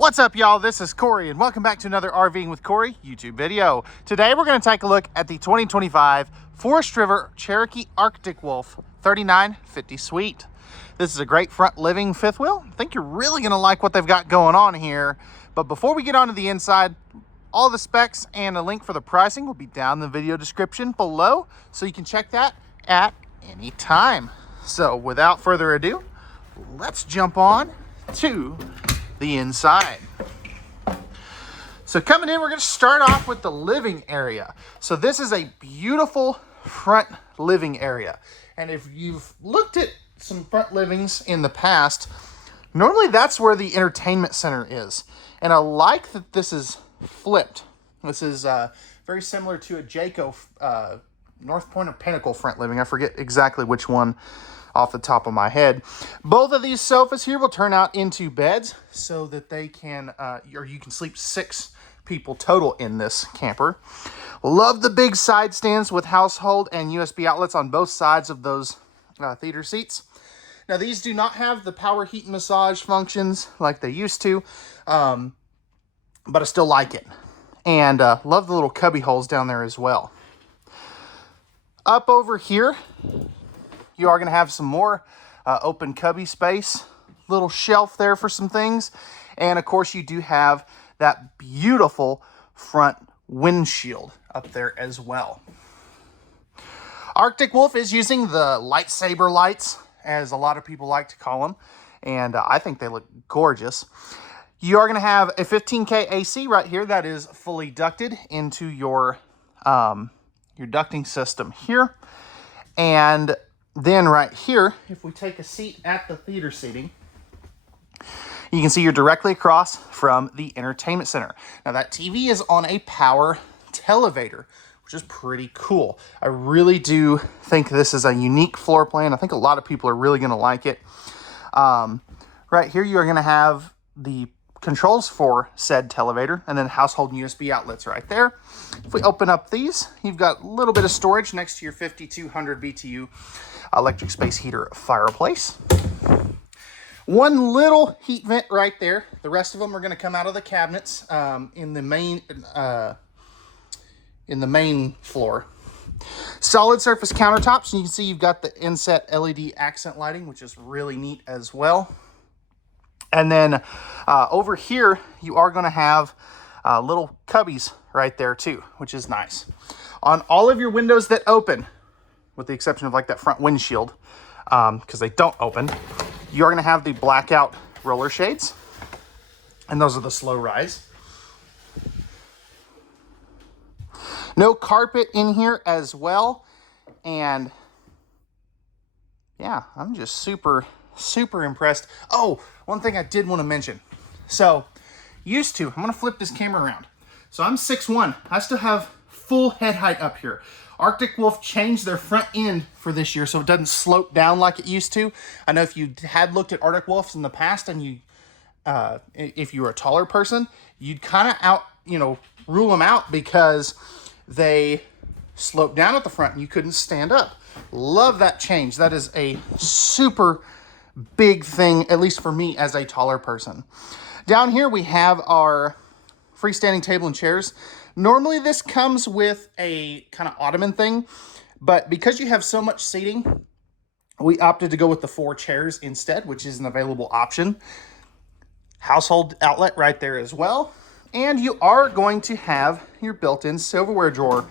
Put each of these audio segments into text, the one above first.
What's up, y'all? This is Cory, and welcome back to another RVing with Cory YouTube video. Today, we're going to take a look at the 2025 Forest River Cherokee Arctic Wolf 3950 Suite. This is a great front living fifth wheel. I think you're really going to like what they've got going on here. But before we get on to the inside, all the specs and a link for the pricing will be down in the video description below, so you can check that at any time. So without further ado, let's jump on to the inside. So coming in, we're going to start off with the living area. So this is a beautiful front living area. And if you've looked at some front livings in the past, normally that's where the entertainment center is. And I like that this is flipped. This is very similar to a Jayco North Point of Pinnacle front living. I forget exactly which one off the top of my head. Both of these sofas here will turn out into beds so that they can, or you can sleep 6 people total in this camper. Love the big side stands with household and USB outlets on both sides of those theater seats. Now these do not have the power heat and massage functions like they used to, but I still like it. And love the little cubby holes down there as well. Up over here, you are going to have some more open cubby space, little shelf there for some things. And of course, you do have that beautiful front windshield up there as well. Arctic Wolf is using the lightsaber lights, as a lot of people like to call them. And I think they look gorgeous. You are going to have a 15K AC right here that is fully ducted into your ducting system here. And then right here, if we take a seat at the theater seating, you can see you're directly across from the entertainment center. Now that TV is on a power televator, which is pretty cool. I really do think this is a unique floor plan. I think a lot of people are really going to like it. Right here, you're going to have the controls for said televator and then household USB outlets right there. If we open up these, you've got a little bit of storage next to your 5200 BTU electric space heater fireplace. One little heat vent right there. The rest of them are going to come out of the cabinets in the main floor. Solid surface countertops, and you can see you've got the inset LED accent lighting, which is really neat as well. And then over here, you are going to have little cubbies right there too, which is nice. On all of your windows that open, with the exception of like that front windshield, because they don't open, you're going to have the blackout roller shades. And those are the slow rise. No carpet in here as well. And yeah, I'm just super impressed. Oh, one thing I did want to mention. So, I'm going to flip this camera around. So I'm 6'1". I still have full head height up here. Arctic Wolf changed their front end for this year so it doesn't slope down like it used to. I know if you had looked at Arctic Wolves in the past and if you were a taller person, you'd kind of rule them out because they slope down at the front and you couldn't stand up. Love that change. That is a super big thing, at least for me as a taller person. Down here we have our freestanding table and chairs. Normally this comes with a kind of ottoman thing, but because you have so much seating, we opted to go with the 4 chairs instead, which is an available option. Household outlet right there as well. And you are going to have your built-in silverware drawer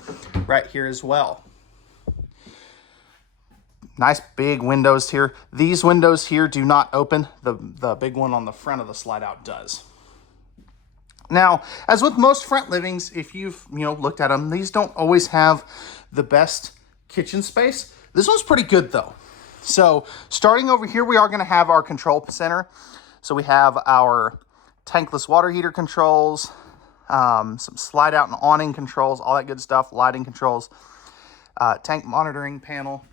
right here as well. Nice big windows here. These windows here do not open. The big one on the front of the slide out does. Now, as with most front livings, if you've looked at them, these don't always have the best kitchen space. This one's pretty good though. So starting over here, we are going to have our control center. So we have our tankless water heater controls, some slide out and awning controls, all that good stuff, lighting controls, tank monitoring panel.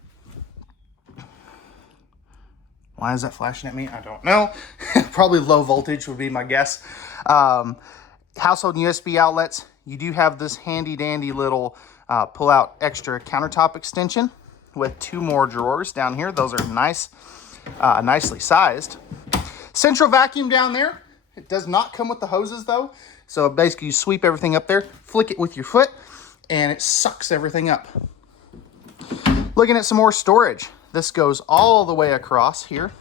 Why is that flashing at me? I don't know. Probably low voltage would be my guess. Household USB outlets. You do have this handy dandy little pull out extra countertop extension with 2 more drawers down here. Those are nice, nicely sized. Central vacuum down there. It does not come with the hoses though. So basically you sweep everything up there, flick it with your foot, and it sucks everything up. Looking at some more storage. This goes all the way across here.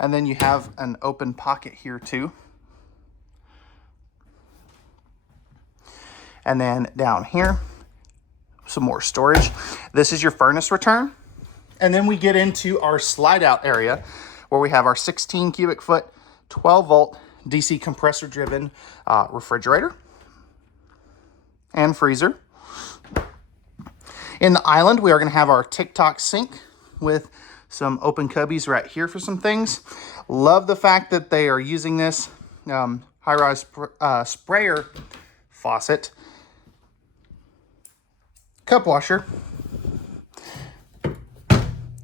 And then you have an open pocket here too. And then down here, some more storage. This is your furnace return. And then we get into our slide out area where we have our 16 cubic foot, 12 volt DC compressor driven refrigerator and freezer. In the island, we are going to have our TikTok sink with some open cubbies right here for some things. Love the fact that they are using this high-rise sprayer faucet. Cup washer.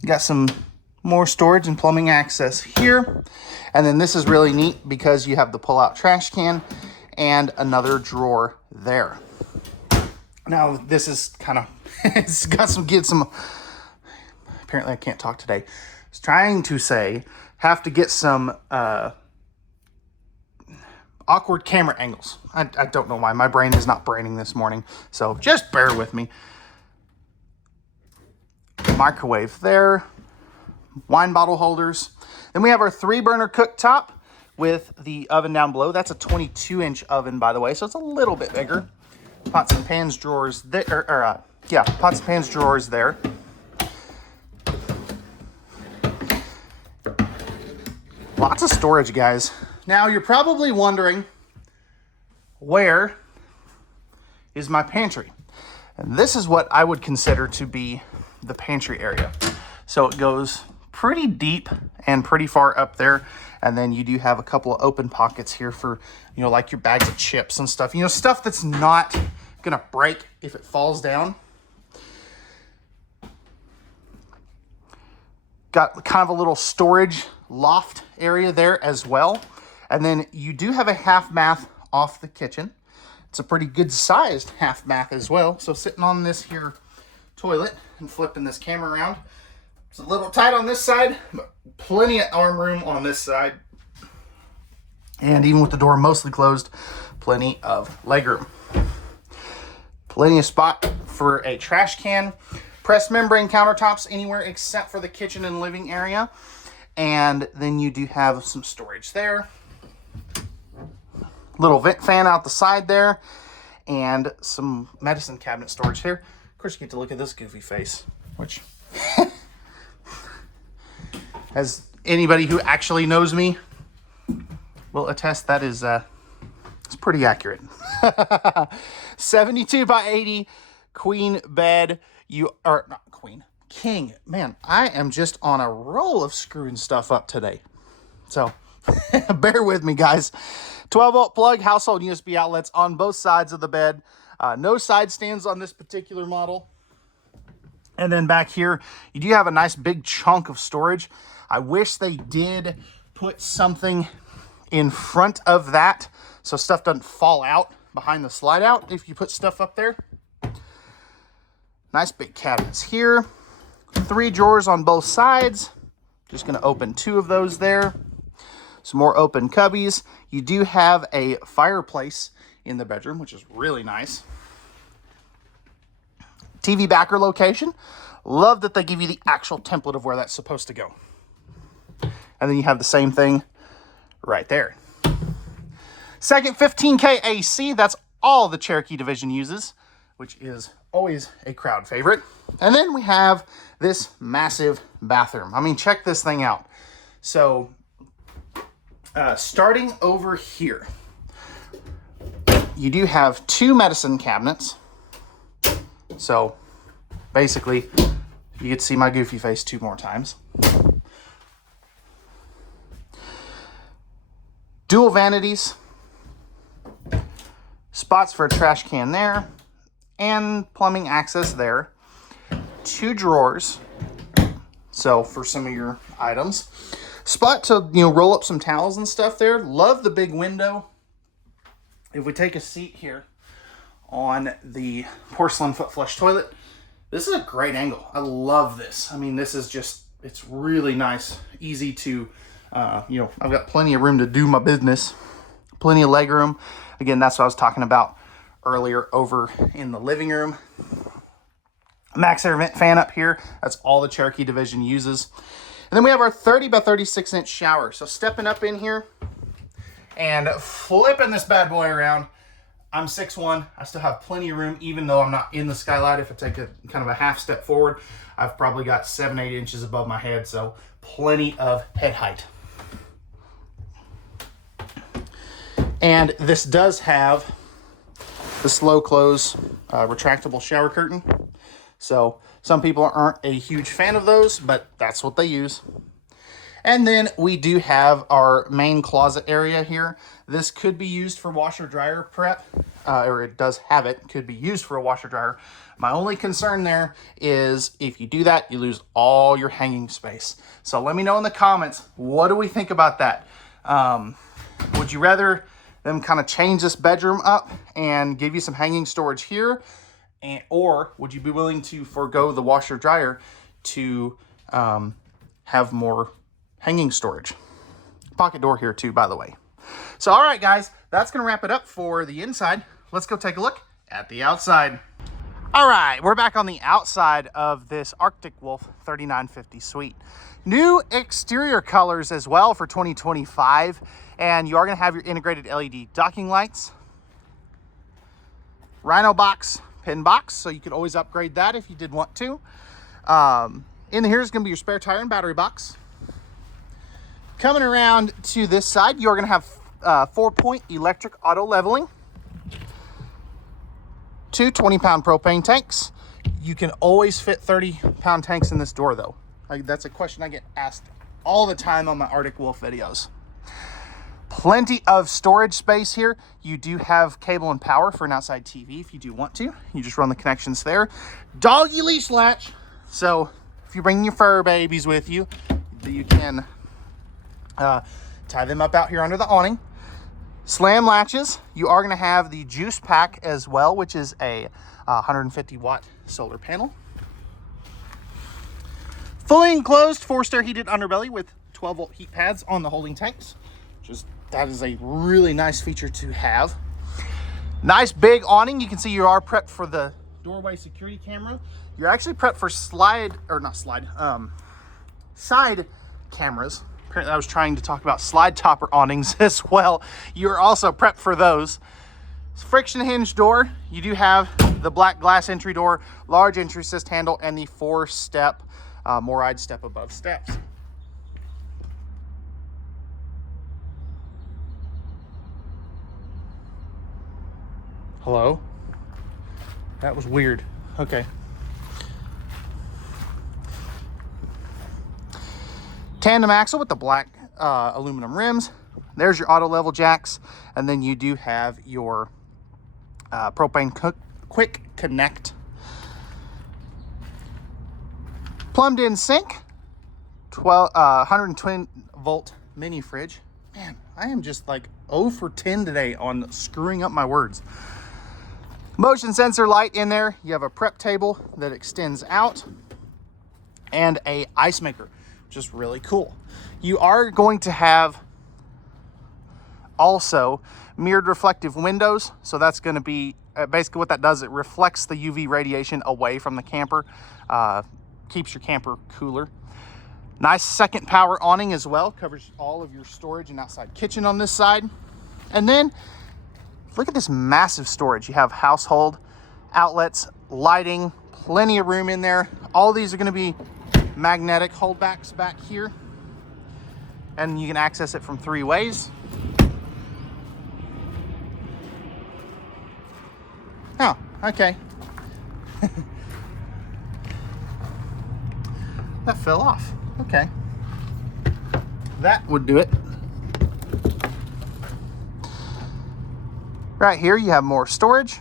Got some more storage and plumbing access here. And then this is really neat because you have the pull-out trash can and another drawer there. Now, this is kind of, it's got some, apparently I can't talk today. I was trying to say, have to get some awkward camera angles. I don't know why. My brain is not braining this morning, so just bear with me. Microwave there. Wine bottle holders. Then we have our 3-burner cooktop with the oven down below. That's a 22-inch oven, by the way, so it's a little bit bigger. Pots and pans drawers there. Pots and pans drawers there. Lots of storage, guys. Now, you're probably wondering, where is my pantry? And this is what I would consider to be the pantry area. So it goes pretty deep and pretty far up there. And then you do have a couple of open pockets here for, you know, like your bags of chips and stuff. You know, stuff that's not going to break if it falls down. Got kind of a little storage loft area there as well. And then you do have a half bath off the kitchen. It's a pretty good sized half bath as well. So sitting on this here toilet and flipping this camera around. It's a little tight on this side, but plenty of arm room on this side. And even with the door mostly closed, plenty of legroom. Plenty of spot for a trash can. Pressed membrane countertops anywhere except for the kitchen and living area. And then you do have some storage there. Little vent fan out the side there. And some medicine cabinet storage here. Of course, you get to look at this goofy face, which... as anybody who actually knows me will attest, that is it's pretty accurate. 72 by 80 queen bed. King. Man, I am just on a roll of screwing stuff up today. So bear with me, guys. 12 volt plug, household USB outlets on both sides of the bed. No side stands on this particular model. And then back here, you do have a nice big chunk of storage. I wish they did put something in front of that so stuff doesn't fall out behind the slide out if you put stuff up there. Nice big cabinets here. 3 drawers on both sides. Just going to open 2 of those there. Some more open cubbies. You do have a fireplace in the bedroom, which is really nice. TV backer location. Love that they give you the actual template of where that's supposed to go. And then you have the same thing right there. Second 15K AC, that's all the Cherokee division uses, which is always a crowd favorite. And then we have this massive bathroom. I mean, check this thing out. So, starting over here, you do have 2 medicine cabinets. So, basically, you get to see my goofy face 2 more times. Dual vanities, spots for a trash can there, and plumbing access there. 2 drawers, so for some of your items. Spot to, you know, roll up some towels and stuff there. Love the big window. If we take a seat here on the porcelain foot flush toilet, this is a great angle. I love this. I mean, this is just, it's really nice, easy to You know, I've got plenty of room to do my business, plenty of leg room. Again, that's what I was talking about earlier over in the living room. Max air vent fan up here. That's all the Cherokee division uses. And then we have our 30 by 36 inch shower. So stepping up in here and flipping this bad boy around. I'm 6'1". I still have plenty of room, even though I'm not in the skylight. If I take a kind of a half step forward, I've probably got 7-8 inches above my head. So plenty of head height. And this does have the slow close retractable shower curtain. So some people aren't a huge fan of those, but that's what they use. And then we do have our main closet area here. This could be used for washer dryer prep, or it does have it, could be used for a washer dryer. My only concern there is if you do that, you lose all your hanging space. So let me know in the comments, what do we think about that? Would you rather them kind of change this bedroom up and give you some hanging storage here? Or would you be willing to forego the washer dryer to have more hanging storage? Pocket door here too, by the way. So, all right, guys, that's going to wrap it up for the inside. Let's go take a look at the outside. All right, we're back on the outside of this Arctic Wolf 3950 Suite. New exterior colors as well for 2025. And you are going to have your integrated LED docking lights. Rhino box, pin box, so you could always upgrade that if you did want to. In here is going to be your spare tire and battery box. Coming around to this side, you're going to have 4-point electric auto leveling. 2 20-pound propane tanks. You can always fit 30-pound tanks in this door, though. That's a question I get asked all the time on my Arctic Wolf videos. Plenty of storage space here. You do have cable and power for an outside TV if you do want to. You just run the connections there. Doggy leash latch. So if you bring your fur babies with you, you can tie them up out here under the awning. Slam latches. You are going to have the juice pack as well, which is a 150 watt solar panel. Fully enclosed 4-stair heated underbelly with 12 volt heat pads on the holding tanks. That is a really nice feature to have. Nice big awning. You can see you are prepped for the doorway security camera. You're actually prepped for side cameras. Apparently I was trying to talk about slide topper awnings as well. You're also prepped for those. Friction hinge door. You do have the black glass entry door, large entry assist handle, and the 4-step Moride step above steps. Hello? That was weird. Okay. Tandem axle with the black aluminum rims. There's your auto level jacks. And then you do have your propane quick connect. Plumbed in sink. 120 volt mini fridge. Man, I am just like 0 for 10 today on screwing up my words. Motion sensor light in there. You have a prep table that extends out and a ice maker, which is really cool. You are going to have also mirrored reflective windows. So that's going to be basically what that does. It reflects the UV radiation away from the camper, keeps your camper cooler. Nice second power awning as well. Covers all of your storage and outside kitchen on this side. And then look at this massive storage. You have household outlets, lighting, plenty of room in there. All these are going to be magnetic holdbacks back here. And you can access it from 3 ways. Oh, okay. That fell off. Okay. That would do it. Right here you have more storage,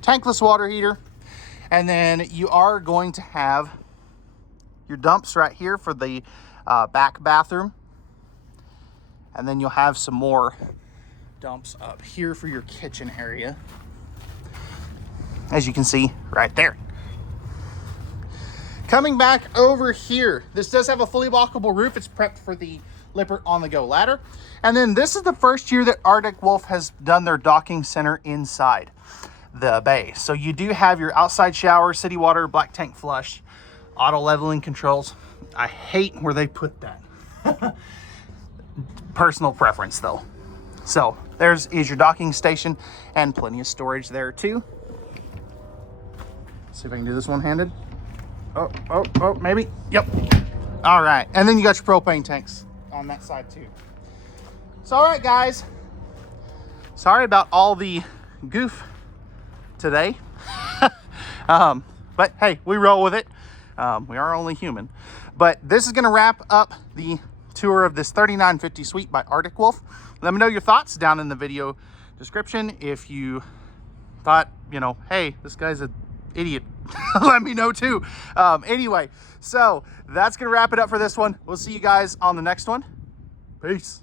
tankless water heater, and then you are going to have your dumps right here for the back bathroom, and then you'll have some more dumps up here for your kitchen area, as you can see right there. Coming back over here, this does have a fully lockable roof. It's prepped for the Lippert on-the-go ladder. And then this is the first year that Arctic Wolf has done their docking center inside the bay. So you do have your outside shower, city water, black tank flush, auto leveling controls. I hate where they put that. Personal preference though. So there's your docking station and plenty of storage there too. See if I can do this one-handed. Oh, maybe. Yep. All right. And then you got your propane tanks on that side too. So, all right, guys. Sorry about all the goof today. But hey, we roll with it. We are only human. But this is going to wrap up the tour of this 3950 Suite by Arctic Wolf. Let me know your thoughts down in the video description. If you thought, you know, hey, this guy's an idiot, let me know too. Anyway, so that's going to wrap it up for this one. We'll see you guys on the next one. Peace.